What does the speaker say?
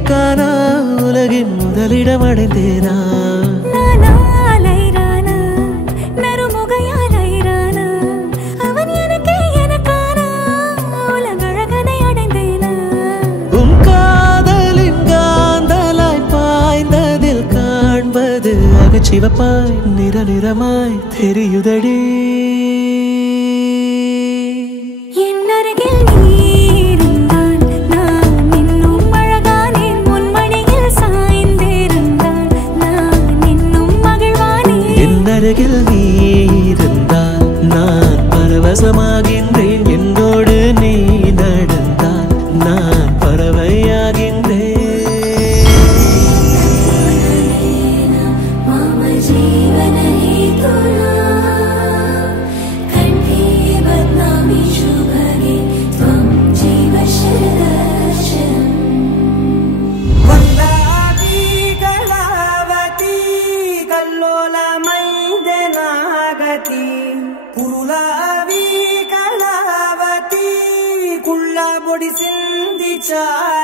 எனக்கானா உலகின் முதலிடம் அடைந்தேனா சிவப்பாய் நிற நிறமாய் தெரியுதடி என்னருகில் நீ இருந்தால் நான் இன்னும் அழகானேன் முன்மணியில் சாய்ந்திருந்தால் நான் இன்னும் மகிழ்வானேன் என்னருகில் நீ இருந்தால் நான் பரவசமாகின்றேன் என்னோடு நீ நடந்தால் நான் பறவையாகின்றேன் Kula body sindi cha